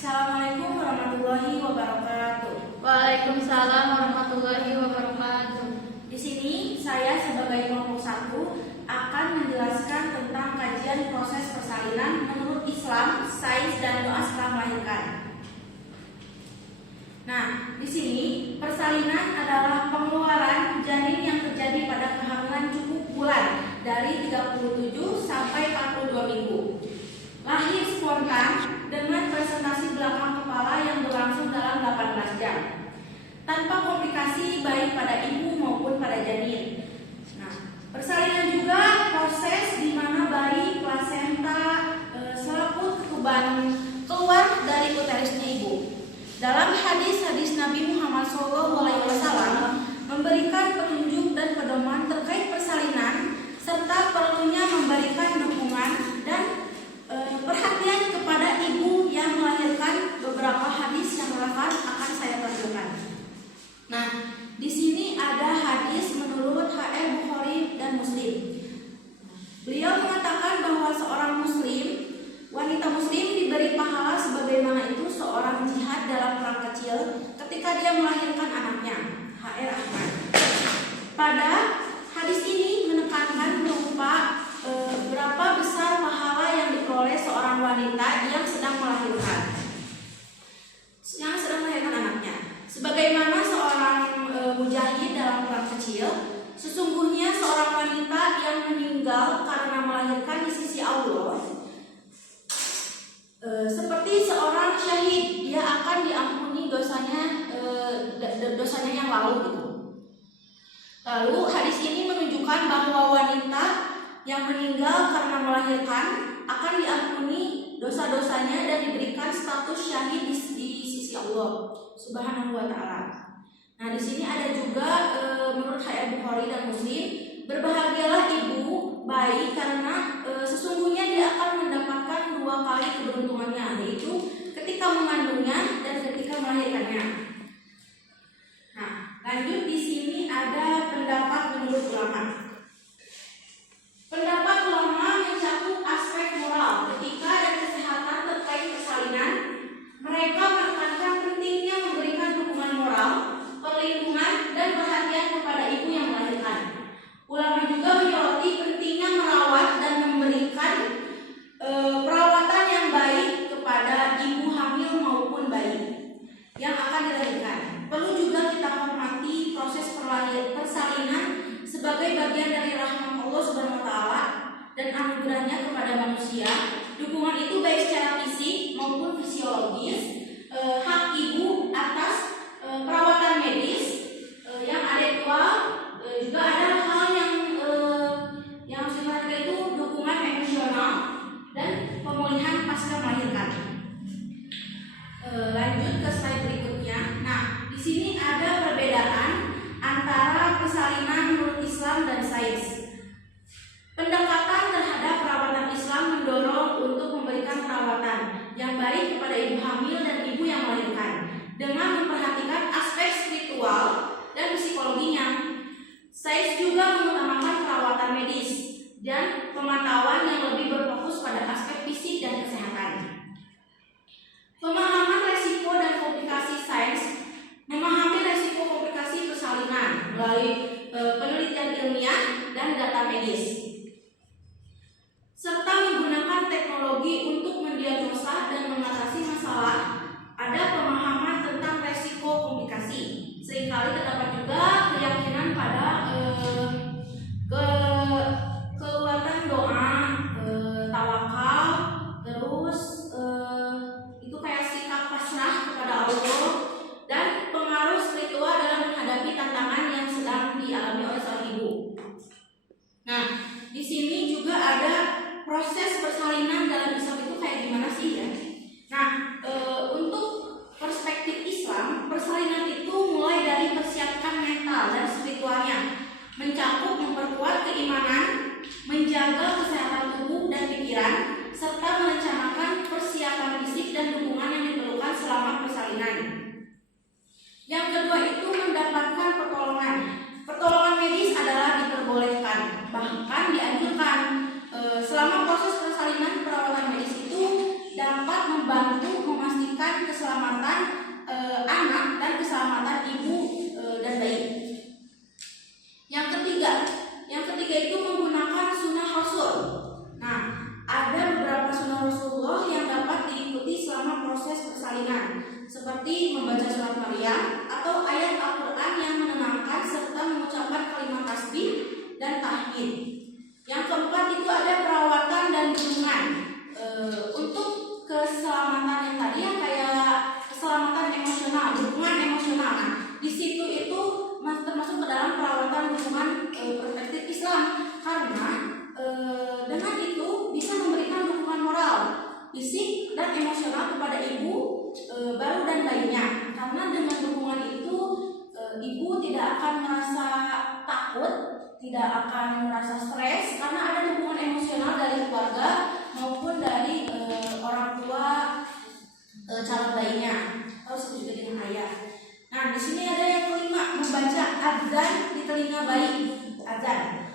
Assalamualaikum warahmatullahi wabarakatuh. Waalaikumsalam warahmatullahi wabarakatuh. Di sini saya sebagai kelompok 1 akan menjelaskan tentang kajian proses persalinan menurut Islam, sains dan doa setelah melahirkan. Nah, di sini persalinan adalah pengeluaran janin yang terjadi pada kehamilan cukup bulan dari 37 sampai 42 minggu. Lahir spontan dengan presentasi belakang kepala yang berlangsung dalam 18 jam tanpa komplikasi baik pada ibu maupun pada janin. Nah, persalinan juga proses di mana bayi, plasenta, selaput ketuban keluar dari uterusnya ibu. Dalam hadis-hadis Nabi Muhammad SAW memberikan petunjuk dan pedoman terkait persalinan serta perlunya memberikan dukungan dan perhatian kepada ibu yang melahirkan. Beberapa hadis yang relevan akan saya tampilkan. Nah, di sini ada hadis menurut H.R. Bukhari dan Muslim. Beliau mengatakan bahwa seorang wanita muslim diberi pahala sebagaimana itu seorang jihad dalam perang kecil ketika dia melahirkan anaknya. H.R. Ahmad. Pada hadis ini menekankan berupa berapa besar pahala yang diperoleh seorang wanita yang sedang melahirkan anaknya. Sebagaimana seorang mujahid dalam perang kecil, sesungguhnya seorang wanita yang meninggal karena melahirkan di sisi Allah seperti seorang syahid, dia akan diampuni dosanya yang lalu gitu. Lalu hadis ini menunjukkan bahwa wanita yang meninggal karena melahirkan akan diampuni dosa-dosanya dan diberikan status syahid di sisi Allah Subhanahu wa taala. Nah, di sini ada juga menurut H.R. Bukhari dan Muslim, berbahagialah ibu bayi karena sesungguhnya dia akan mendapatkan 2 kali keberuntungannya, yaitu ketika mengandungnya dan ketika melahirkannya. Nah, lanjut di sini ada pendapat menurut ulama. Pendapat ulama mencakup aspek moral, etika dan kesehatan terkait persalinan. Mereka menekankan pentingnya memberikan dukungan moral, perlindungan dan perhatian kepada ibu yang melahirkan. Ulama juga menyoroti pentingnya merawat dan memberikan perawatan yang baik kepada ibu hamil maupun bayi yang akan dilahirkan. Perlu juga kita hormati proses persalinan sebagai bagian dari rahmat Allah Subhanahu wa taala dan anugerahnya kepada manusia. Dukungan itu baik secara fisik maupun fisiologis, hak ibu atas perawatan medis yang adekuat, juga ada hal yang sifatnya itu dukungan emosional dan pemulihan pasca melahirkan. Lanjut ke slide berikutnya. Nah, di sini ada perbedaan antara persalinan menurut Islam dan sains. Pendekatan terhadap perawatan Islam mendorong untuk memberikan perawatan yang baik kepada ibu hamil dan ibu yang melahirkan dengan memperhatikan aspek spiritual dan psikologinya. Sains juga mengutamakan perawatan medis dan pemantauan yang lebih berfokus pada aspek fisik dan kesehatan. Pemahaman resiko dan komplikasi sains memahami resiko komplikasi persalinan melalui penelitian ilmiah dan data medis, serta menggunakan teknologi untuk mendiagnosa dan mengatasi masalah. Ada pemahaman tentang resiko komplikasi. Seringkali terdapat juga keyakinan pada kekuatan doa, tawakal, terus itu kayak sikap pasrah kepada Allah dan pengaruh spiritual dalam menghadapi tantangan yang sedang dialami oleh seorang ibu. Nah, persalinan, seperti membaca surat Maryam atau ayat Al-Quran yang menenangkan serta mengucapkan kalimat tasbih dan tahmid. Yang keempat itu ada perawatan dan dukungan untuk keselamatan yang tadi yang kayak keselamatan emosional, dukungan emosional. Nah, di situ itu termasuk ke dalam perawatan dukungan perspektif Islam, karena dengan itu bisa memberikan dukungan moral, fisik dan emosional kepada ibu baru dan bayinya. Karena dengan dukungan itu ibu tidak akan merasa takut, tidak akan merasa stres, karena ada dukungan emosional dari keluarga maupun dari orang tua calon bayinya atau juga dengan ayah. Nah, di sini ada yang kelima, membaca azan di telinga bayi. Azan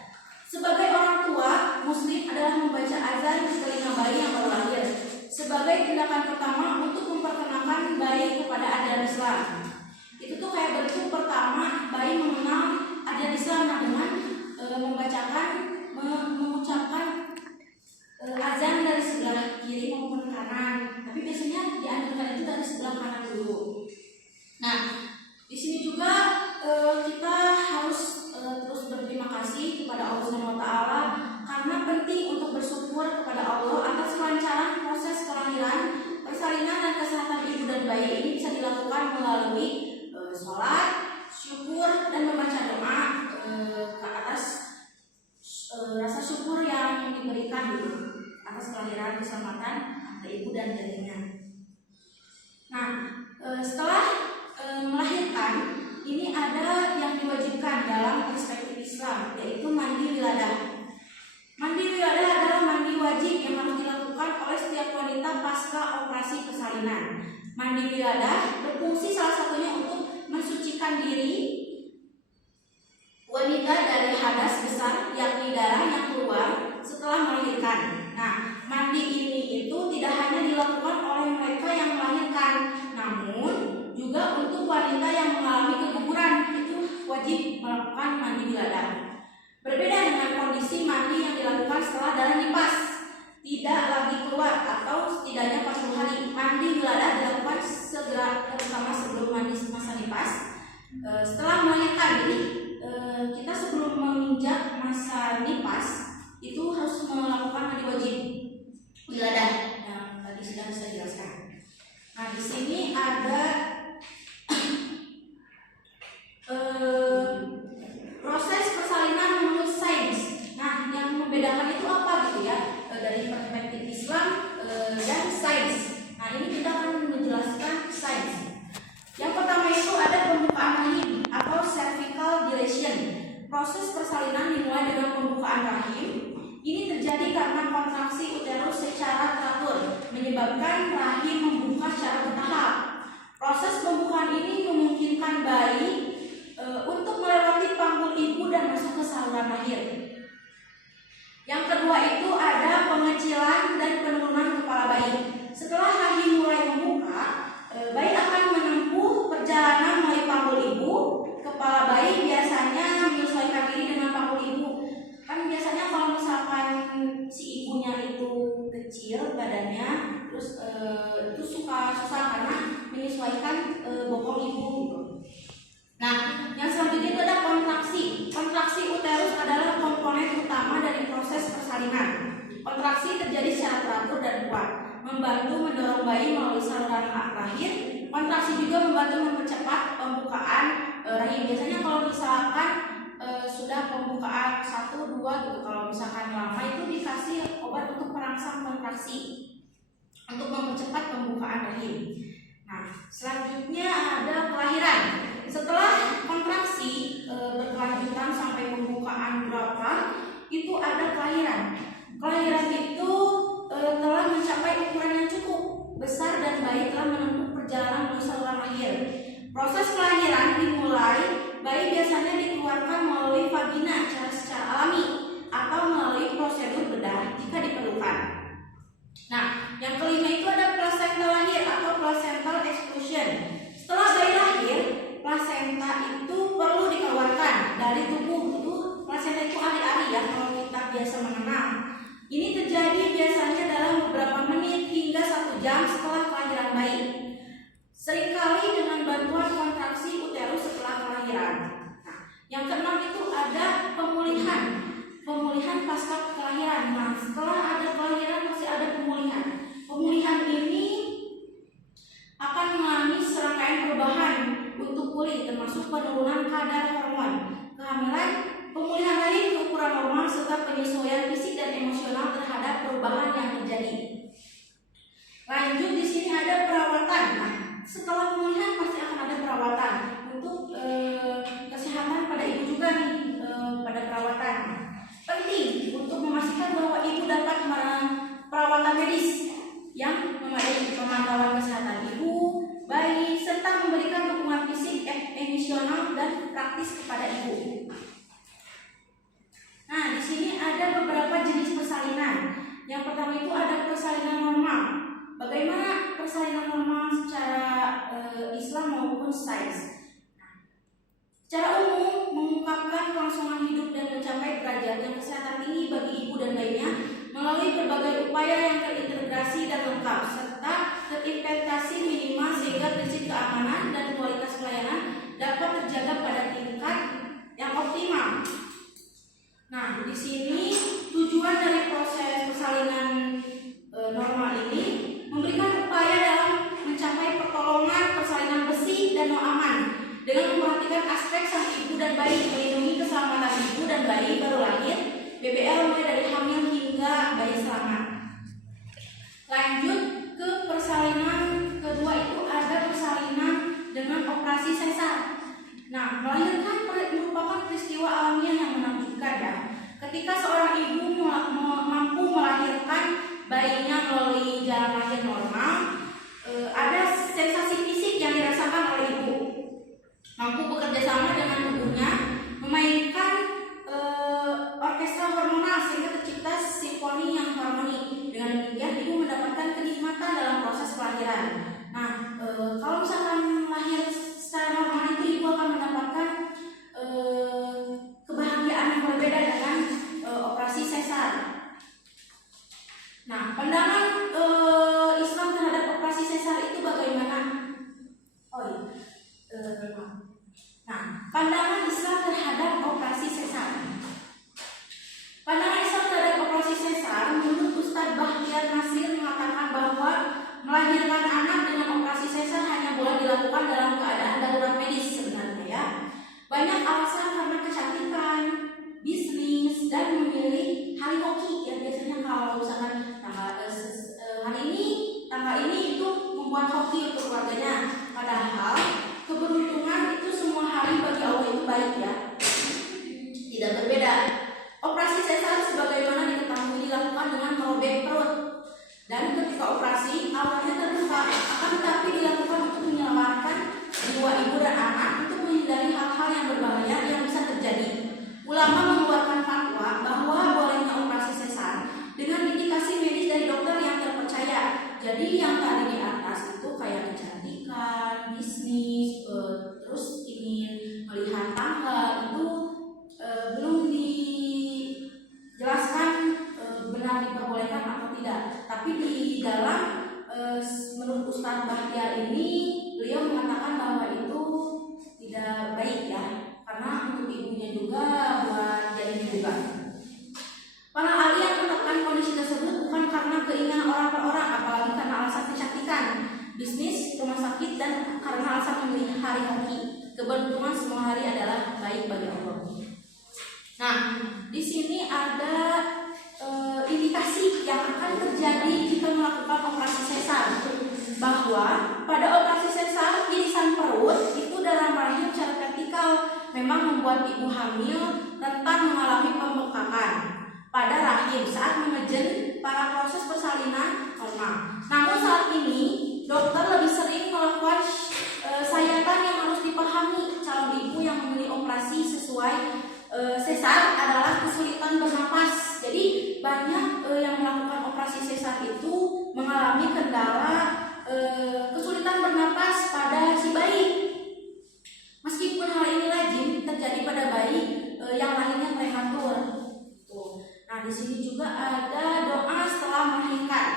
sebagai orang tua muslim adalah membaca azan di telinga bayi yang baru lahir sebagai tindakan pertama untuk memperkenalkan bayi kepada ajaran Islam. Itu tuh kayak bentuk pertama bayi mengenal ajaran Islam dengan mengucapkan azan dari sebelah kiri maupun kanan. Tapi biasanya dianjurkan itu dari sebelah kanan dulu. Nah, di sini juga kita harus terus berterima kasih kepada Allah Subhanahu wa taala karena penting untuk bersyukur kepada Allah atas kelancaran proses kelahiran, persalinan dan kesehatan ibu dan bayi ini bisa dilakukan melalui sholat, syukur dan membaca doa ke atas rasa syukur yang diberikan gitu atas kelahiran, keselamatan antara ibu dan janinnya. Nah, setelah melahirkan ini ada yang diwajibkan dalam perspektif Islam, yaitu mandi wiladah. Mandi wiladah adalah mandi wajib yang harus dilakukan oleh setiap wanita pasca operasi persalinan. Mandi wiladah berfungsi salah satunya untuk mensucikan diri wanita dari hadas besar, yakni darah yang keluar setelah melahirkan. Nah, mandi ini itu tidak hanya dilakukan oleh mereka yang melahirkan, namun juga untuk wanita yang mengalami keguguran itu wajib melakukan mandi wiladah. Berbeda dengan kondisi mandi yang dilakukan setelah darah nifas tidak lagi keluar atau setidaknya 40 hari. Mandi wiladah dilakukan segera, terutama sebelum mandi masa nifas. Setelah melahirkan ini kita sebelum menginjak masa nifas itu harus melakukan mandi wajib wiladah yang tadi sudah saya jelaskan. Nah, di sini ada proses persalinan menurut sains. Nah, yang membedakan itu apa gitu ya dari perspektif Islam dan sains. Nah, ini kita akan menjelaskan sains. Yang pertama itu ada pembukaan rahim atau cervical dilation. Proses persalinan dimulai dengan pembukaan rahim. Ini terjadi karena kontraksi uterus secara teratur menyebabkan rahim membuka secara bertahap. Proses pembukaan ini memungkinkan bayi untuk melewati panggul ibu dan masuk ke saluran rahim. Yang kedua itu ada pengecilan dan penurunan kepala bayi. Setelah rahim mulai membuka, bayi akan menempuh perjalanan melalui panggul ibu. Kepala bayi biasanya menyesuaikan diri dengan panggul ibu. Kan biasanya kalau misalkan si ibunya itu kecil badannya, terus itu suka susah karena menyesuaikan bokong ibu gitu. Nah, yang selanjutnya itu ada kontraksi. Kontraksi uterus adalah komponen utama dari proses persalinan. Kontraksi terjadi secara teratur dan kuat, membantu mendorong bayi melalui saluran rahim. Kontraksi juga membantu mempercepat pembukaan rahim. Biasanya kalau misalkan sudah pembukaan 1, 2 gitu, kalau misalkan lama itu dikasih obat untuk perangsang kontraksi untuk mempercepat pembukaan rahim. Nah, selanjutnya ada kelahiran. Setelah kontraksi berkelanjutan sampai pembukaan berapa, itu ada kelahiran. Kelahiran itu telah mencapai ukuran yang cukup besar dan bayi telah menempuh perjalanan melalui saluran rahim. Proses kelahiran dimulai, bayi biasanya dikeluarkan melalui vagina secara alami atau melalui prosedur bedah jika diperlukan. Nah, yang kelima itu ada plasenta lahir atau placental exclusion. Setelah bayi lahir, plasenta itu perlu dikeluarkan dari tubuh. Itu plasenta itu ari-ari ya kalau kita biasa mengenal. Ini terjadi biasanya dalam beberapa menit hingga 1 jam setelah kelahiran bayi. seringkali dengan bantuan kontraksi uterus setelah kelahiran. Nah, yang keenam itu ada pemulihan pasca kelahiran. Nah, setelah ada kelahiran masih ada pemulihan. Pemulihan ini akan mengalami serangkaian perubahan untuk pulih, termasuk penurunan kadar hormon, kehamilan, pemulihan rahim ke ukuran normal, serta penyesuaian fisik dan emosional terhadap perubahan yang terjadi. Lanjut, di sini ada perawatan. Nah, setelah pemulihan pasti akan ada perawatan untuk kesehatan pada ibu juga nih, pada perawatan. Penting untuk memastikan bahwa ibu dapat perawatan medis yang memadai, pemantauan kesehatan ibu, bayi, serta memberikan dukungan fisik, emosional, dan praktis kepada ibu. Nah, di sini ada beberapa jenis persalinan. Yang pertama itu ada persalinan normal. Bagaimana persalinan normal secara Islam maupun sains? Secara umum mengungkapkan kelangsungan hidup dan mencapai derajat yang kesehatan tinggi bagi ibu dan bayinya melalui berbagai upaya yang terintegrasi dan lengkap serta terinvestasi minimal sehingga prinsip keamanan dan kualitas pelayanan dapat terjaga pada tingkat yang optimal. Nah, di sini tujuan dari proses persalinan normal ini memberikan upaya dalam mencapai pertolongan persalinan bersih dan aman dengan memperhatikan aspek sang ibu dan bayi, melindungi keselamatan ibu dan bayi baru lahir, BBL mulai dari hamil hingga bayi selamat. Lanjut ke persalinan kedua itu ada persalinan dengan operasi sesar. Nah, melahirkan merupakan peristiwa alamiah yang menakjubkan ya. Ketika seorang ibu mampu melahirkan bayinya melalui jalan lahir normal, ada sensasi fisik yang dirasakan oleh ibu. Mampu bekerja sama dengan tubuhnya, memainkan orkestra hormonal sehingga tercipta simfoni yang harmoni. Dengan demikian ibu mendapatkan kenikmatan dalam proses kelahiran. Nah, kalau misalkan lahir secara normal itu ibu akan mendapatkan kebahagiaan yang berbeda dengan operasi sesar. Nah, pandangan Islam terhadap operasi sesar itu bagaimana? Nah, pandangan Islam terhadap operasi sesar. Pandangan Islam terhadap operasi sesar menurut Ustadz Bahtiar Nasir mengatakan bahwa melahirkan anak dengan operasi sesar hanya boleh dilakukan dalam keadaan darurat medis sebenarnya ya. Banyak alasan karena kecantikan, bisnis, dan memilih hari hoki ya. Biasanya kalau misalkan tanggal ini itu membuat hoki untuk keluarganya. Padahal keberuntungan itu semua hari bagi Allah itu baik ya. Tidak berbeda. Operasi sesar sebagaimana diketahui dilakukan dengan merobek perut. Dan ketika operasi awalnya terbuka, akan tetapi dilakukan untuk menyelamatkan jiwa ibu dan anak untuk menghindari hal-hal yang berbahaya yang bisa terjadi. Ulama mengeluarkan fatwa bahwa bolehnya operasi sesar dengan indikasi medis dari dokter yang terpercaya. Jadi yang tadi di atas itu kayak kecantikan, bisnis, terus ingin melihat tanggal itu belum dijelaskan benar diperbolehkan atau tidak. Tapi di dalam menurut Ustadz Bahtiar ini beliau mengatakan bahwa itu tidak baik ya, karena untuk ibunya juga buat janinnya juga. Para ahli yang menetapkan kondisi tersebut bukan karena keinginan orang per orang, apalagi karena alasan kecantikan, bisnis, rumah sakit, dan karena alasan memilih hari hoki. Keberuntungan semua hari adalah baik bagi Allah. Nah, di sini ada indikasi yang akan terjadi jika melakukan operasi sesar, bahwa pada operasi sesar irisan perut itu dalam rahim secara vertikal memang membuat ibu hamil rentan mengalami pembengkakan pada rahim saat mengejen para proses persalinan normal. Namun saat ini dokter lebih sering melakukan sayatan yang harus dipahami calon ibu yang memilih operasi sesuai sesar adalah kesulitan bernapas. Jadi banyak yang melakukan operasi sesar itu mengalami kendala kesulitan bernapas pada si bayi. Meskipun hal ini lazim terjadi pada bayi yang lahirnya prematur. Nah, di sini juga ada doa setelah melahirkan.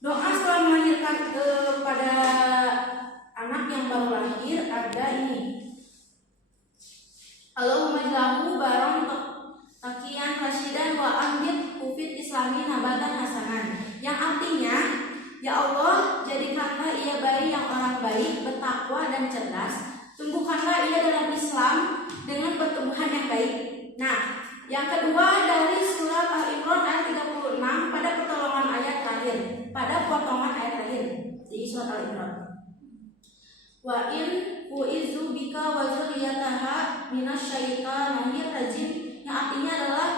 Doa setelah melahirkan pada anak yang baru lahir ada ini. Allahumma ij'alhu baron taqiyan rasyidan wa ambit kufit islami nabatan hasanan. Yang artinya, ya Allah, jadikanlah ia bayi yang orang baik, bertakwa dan cerdas. Tumbuhkanlah ia dalam Islam dengan pertumbuhan yang baik. Nah, yang kedua dari surat Al-Imran ayat 36 pada pertolongan ayat terakhir, pada potongan ayat terakhir di surat Al-Imran. Wa in uizu bika wa zurriyataha minasyaitonir rajim, yang artinya adalah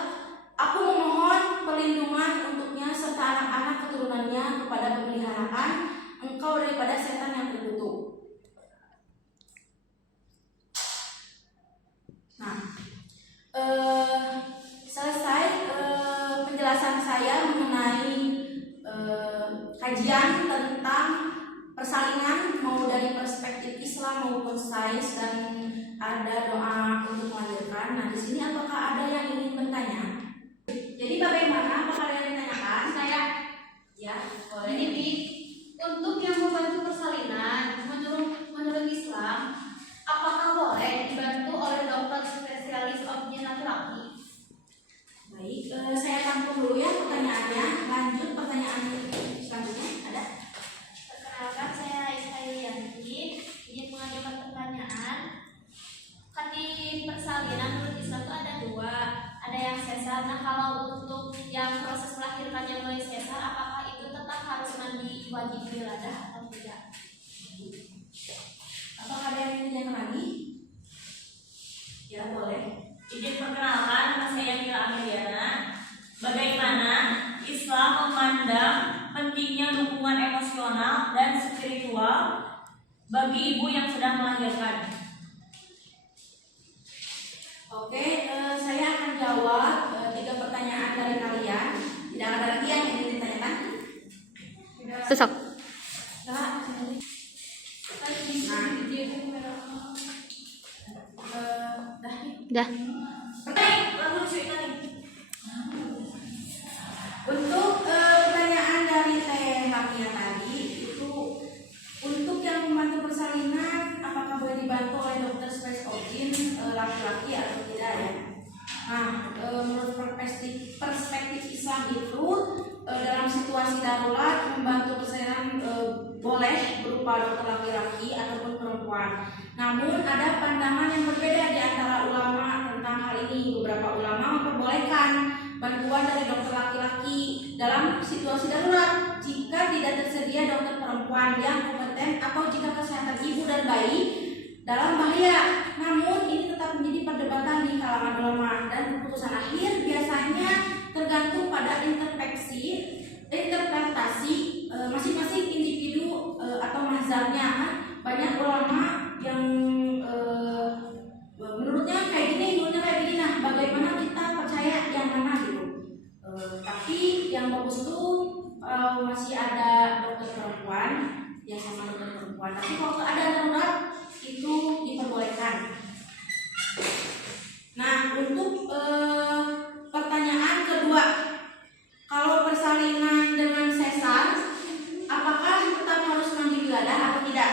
aku memohon perlindungan untuknya serta anak-anak keturunannya kepada pemeliharaan engkau daripada setan yang terkutuk. Nah, selesai penjelasan saya mengenai kajian tentang persalinan mau dari perspektif Islam maupun sains, dan ada doa untuk melahirkan. Nah, di sini apakah ada yang ingin bertanya? Jadi bagaimana? Apakah ada yang ditanyakan? Saya Ya, boleh. ini Bi, untuk yang membantu persalinan menurut Islam, apakah boleh dibantu oleh dokter spesialis objin laki-laki? Baik, saya tampung dulu ya pertanyaannya. Lanjut pertanyaan selanjutnya ada. Perkenalkan, saya Isayyanti, ingin mengajukan pertanyaan. Kan di persalinan menurut Islam itu ada dua, ada yang sesar. Nah, kalau untuk yang proses melahirkannya melalui sesar, apakah itu tetap harus mandi wajib wiladah atau tidak? Apakah ada yang ingin ditanyakan lagi? Ya, boleh. Izin perkenalkan, nama saya Mila Ameliana. Bagaimana Islam memandang pentingnya dukungan emosional dan spiritual bagi ibu yang sedang melahirkan? Oke, saya akan jawab 3 pertanyaan dari kalian. Tidak ada lagi yang ingin ditanyakan? Sesok. Nah, Dah. Untuk pertanyaan dari Teh Hamia tadi, itu untuk yang membantu persalinan apakah boleh dibantu oleh dokter spesialis objin laki-laki atau tidak ya? Nah, menurut perspektif Islam itu dalam situasi darurat membantu persalinan boleh berupa dokter laki-laki ataupun perempuan. Namun ada pandangan yang berbeda di antara ulama tentang hal ini. Beberapa ulama memperbolehkan bantuan dari dokter laki-laki dalam situasi darurat jika tidak tersedia dokter perempuan yang kompeten atau jika kesehatan ibu dan bayi dalam bahaya. Namun ini tetap menjadi perdebatan di kalangan ulama, dan keputusan akhir biasanya tergantung pada interpretasi masing-masing individu atau mazhabnya. Banyak ulama yang menurutnya kayak gini, nah bagaimana kita percaya yang mana gitu. Tapi yang bagus itu masih ada dokter perempuan, ya sama dokter perempuan. Tapi kalau ada darurat itu diperbolehkan. Nah, untuk pertanyaan kedua, kalau persalinan dengan sesar, apakah tetap harus mandi wiladah atau tidak?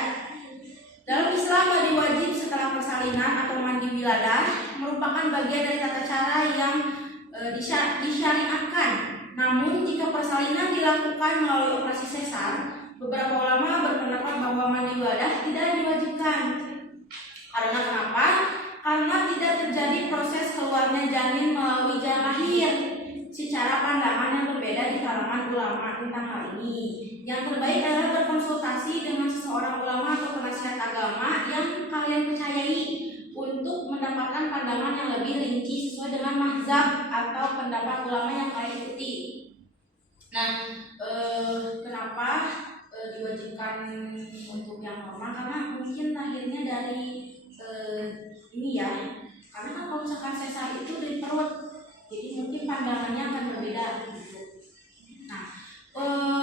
Dalam Islam mandi wajib setelah persalinan atau mandi wiladah merupakan bagian dari tata cara yang disyariatkan. Namun jika persalinan dilakukan melalui operasi sesar, beberapa ulama berpendapat bahwa mandi wiladah tidak diwajibkan. Karena kenapa? Karena tidak terjadi proses keluarnya janin melalui jalan lahir. Secara pandangan yang berbeda di kalangan ulama tentang hal ini. Yang terbaik adalah berkonsultasi dengan seseorang ulama atau penasihat agama yang kalian percayai untuk mendapatkan pandangan yang lebih rinci sesuai dengan mazhab atau pendapat ulama yang kalian ikuti. Nah, kenapa diwajibkan untuk yang normal? Karena mungkin lahirnya dari ini ya. Karena kan kalau misalkan sesar itu dari perut, jadi mungkin pandangannya akan berbeda. Nah,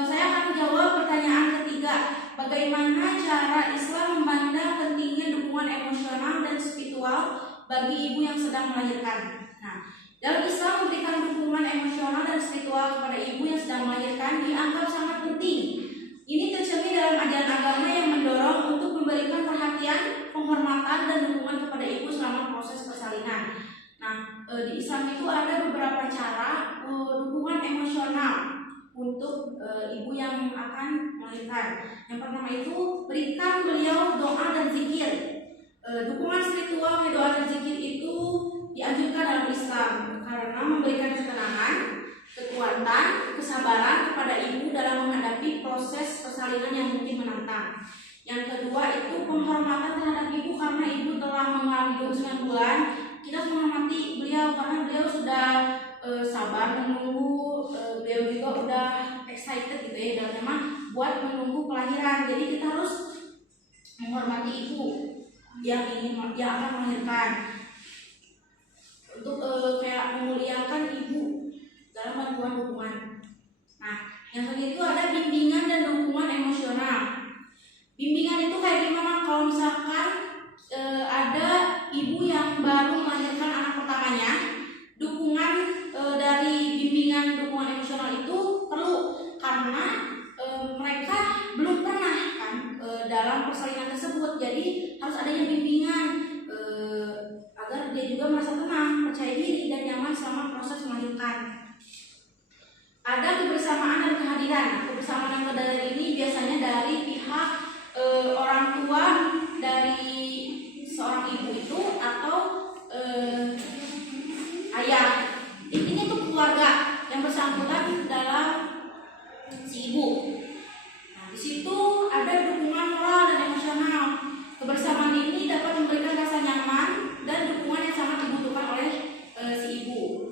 saya akan menjawab pertanyaan ketiga. Bagaimana cara Islam memandang pentingnya dukungan emosional dan spiritual bagi ibu yang sedang melahirkan? Nah, dalam Islam memberikan dukungan emosional dan spiritual kepada ibu yang sedang melahirkan dianggap sangat penting. Ini tercermin dalam ajaran agama yang mendorong untuk memberikan perhatian, penghormatan, dan dukungan kepada ibu selama proses persalinan. Nah, di Islam itu ada beberapa cara dukungan emosional untuk ibu yang akan melahirkan. Yang pertama itu berikan beliau doa dan zikir. Dukungan spiritual, doa dan zikir itu dianjurkan dalam Islam karena memberikan ketenangan, kekuatan, kesabaran kepada ibu dalam menghadapi proses persalinan yang mungkin menantang. Yang kedua itu penghormatan terhadap ibu karena ibu telah mengalami 29 bulan. Kita harus menghormati beliau karena beliau sudah sabar menunggu, beliau juga udah excited gitu ya, dan memang buat menunggu kelahiran. Jadi kita harus menghormati ibu yang akan melahirkan, untuk kayak memuliakan ibu dalam bantuan dukungan. Nah, yang ketiga itu ada bimbingan dan dukungan emosional. Bimbingan itu kayak gimana? Kalau misalkan ada ibu yang baru melahirkan anak pertamanya, dukungan dari bimbingan dukungan emosional itu perlu karena mereka belum pernah kan dalam persalinan tersebut. Jadi harus adanya bimbingan agar dia juga merasa tenang, percaya diri, dan nyaman selama proses melahirkan. Ada kebersamaan dan kehadiran. Kebersamaan dan kehadiran ini biasanya dari pihak orang tua dari seorang ibu itu atau ayah. Intinya itu keluarga yang bersangkutan dalam si ibu. Nah, di situ ada dukungan moral dan emosional. Kebersamaan ini dapat memberikan rasa nyaman dan dukungan yang sangat dibutuhkan oleh si ibu.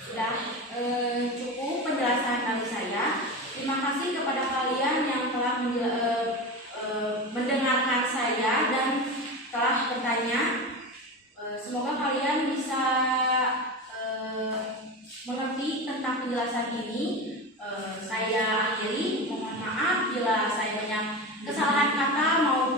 Sudah cukup penjelasan dari saya. Terima kasih kepada kalian yang telah mendengarkan saya dan telah bertanya. Semoga kalian bisa mengerti tentang penjelasan ini. Saya akhiri. Mohon maaf bila saya banyak kesalahan kata maupun